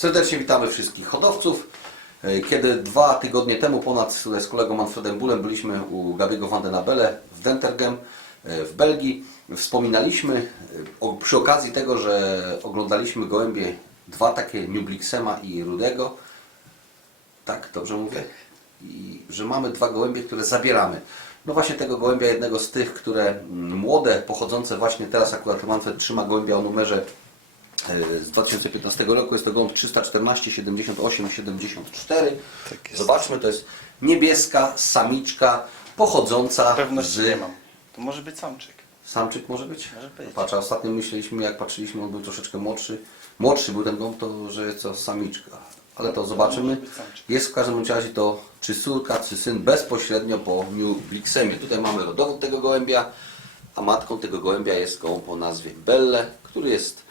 Serdecznie witamy wszystkich hodowców. E, Kiedy dwa tygodnie temu ponad z kolegą Manfredem Bulem byliśmy u Gabiego van den Abele w Dentergem e, w Belgii, wspominaliśmy e, o, przy okazji tego, że oglądaliśmy gołębie dwa takie New Blixema i Rudego. Tak, dobrze mówię? I że mamy dwa gołębie, które zabieramy. No właśnie tego gołębia, jednego z tych, które młode, pochodzące właśnie teraz akurat Manfred trzyma gołębia o numerze e, z 2015 roku. Jest to gołąb 314, 78, 74. Tak. Zobaczmy, to jest niebieska samiczka pochodząca Pewności z... nie mam. To może być samczyk. Samczyk może być? Może być. Patrz, a ostatnio myśleliśmy, jak patrzyliśmy, on był troszeczkę młodszy. Młodszy był ten gołąb, to że jest to samiczka. Ale to zobaczymy. być samczyk. Jest w każdym razie to czy córka, czy syn bezpośrednio po New Blixemie. Tutaj mamy rodowód tego gołębia, a matką tego gołębia jest gołąb o nazwie Belle, który jest,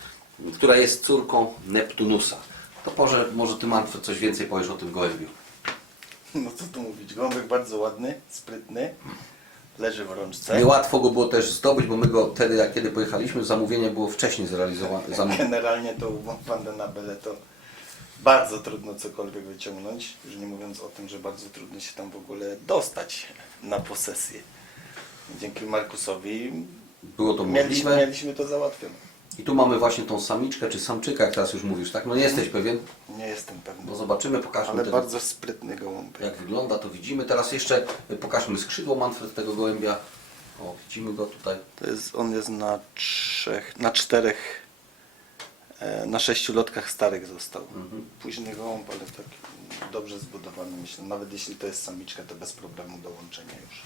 która jest córką Neptunusa. To może, może Ty Manfred coś więcej powiesz o tym gołębiu. No co tu mówić. Gołąbek bardzo ładny, sprytny. Leży w rączce. Niełatwo go było też zdobyć, bo my go wtedy, jak kiedy pojechaliśmy, zamówienie było wcześniej zrealizowane. Zam... Generalnie to u Van den Abele to bardzo trudno cokolwiek wyciągnąć. Już nie mówiąc o tym, że bardzo trudno się tam w ogóle dostać na posesję. Dzięki Markusowi Było to mieliśmy, mieliśmy to załatwione. I tu mamy właśnie tą samiczkę, czy samczyka, jak teraz już mówisz, tak? No nie jesteś pewien? Nie jestem pewny. No zobaczymy, pokażmy Ale ten, bardzo sprytny gołąbek. jak wygląda, to widzimy. Teraz jeszcze pokażmy skrzydło Manfred tego gołębia. O, widzimy go tutaj. To jest, on jest na trzech, na czterech, e, na sześciu lotkach starych został. Mhm. Późny gołąb, ale tak dobrze zbudowany myślę. Nawet jeśli to jest samiczka, to bez problemu do łączenia już.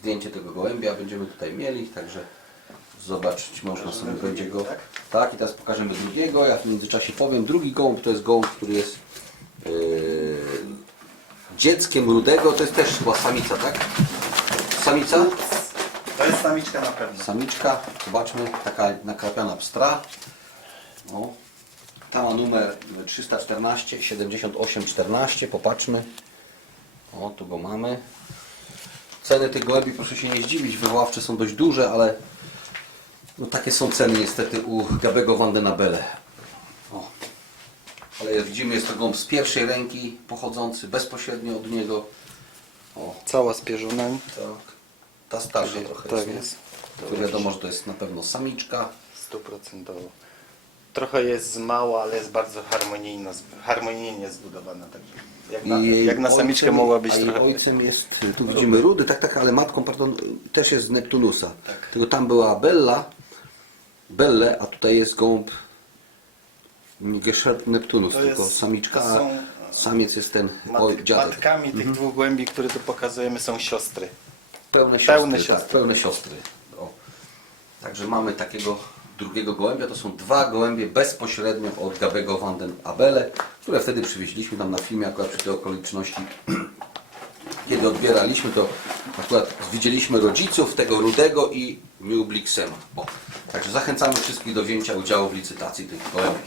Zdjęcie tego gołębia będziemy tutaj mieli, także zobaczyć można sobie będzie go. tak? Tak, i teraz pokażemy drugiego. Ja w międzyczasie powiem. Drugi gołąb to jest gołąb, który jest yy, dzieckiem rudego. To jest też chyba samica, tak? Samica? To jest samiczka na pewno. Samiczka, zobaczmy, taka nakrapiana pstra. O. Ta ma numer 314 78 14, popatrzmy. O, tu go mamy. Ceny tych gołębi, proszę się nie zdziwić, wywoławcze są dość duże, ale no takie są ceny niestety u Gabego van den Abele. O. Ale jak widzimy, jest to gołąb z pierwszej ręki, pochodzący bezpośrednio od niego. O, Cała spierzona. tak. Ta starsza trochę Tak nie? jest. Tu wiadomo, że to jest na pewno samiczka. Stuprocentowo. Trochę jest mała, ale jest bardzo harmonijna, harmonijnie zbudowana. Także jak na, jej jak na samiczkę ojcem- mogła być a jej trochę. ojcem jest, tu widzimy Rudy, tak, tak, ale matką, pardon, też jest z Neptunusa. Tak. Tylko tam była Bella, Belle, a tutaj jest gołąb Geschert Neptunus, To tylko jest- samiczka, to są- a samiec jest ten Mat, oj, dziadek. Mhm. matkami tych dwóch głębi, które tu pokazujemy, są siostry. Pełne siostry, Pełne tak, siostry. pełne siostry. O. Także mamy takiego drugiego gołębia. To są dwa gołębie bezpośrednio od Gabego van den Abele, które wtedy przywieźliśmy tam na filmie akurat przy tej okoliczności. Kiedy odbieraliśmy, to akurat widzieliśmy rodziców tego Rudego i. O. Także zachęcamy wszystkich do wzięcia udziału w licytacji tych gołębi.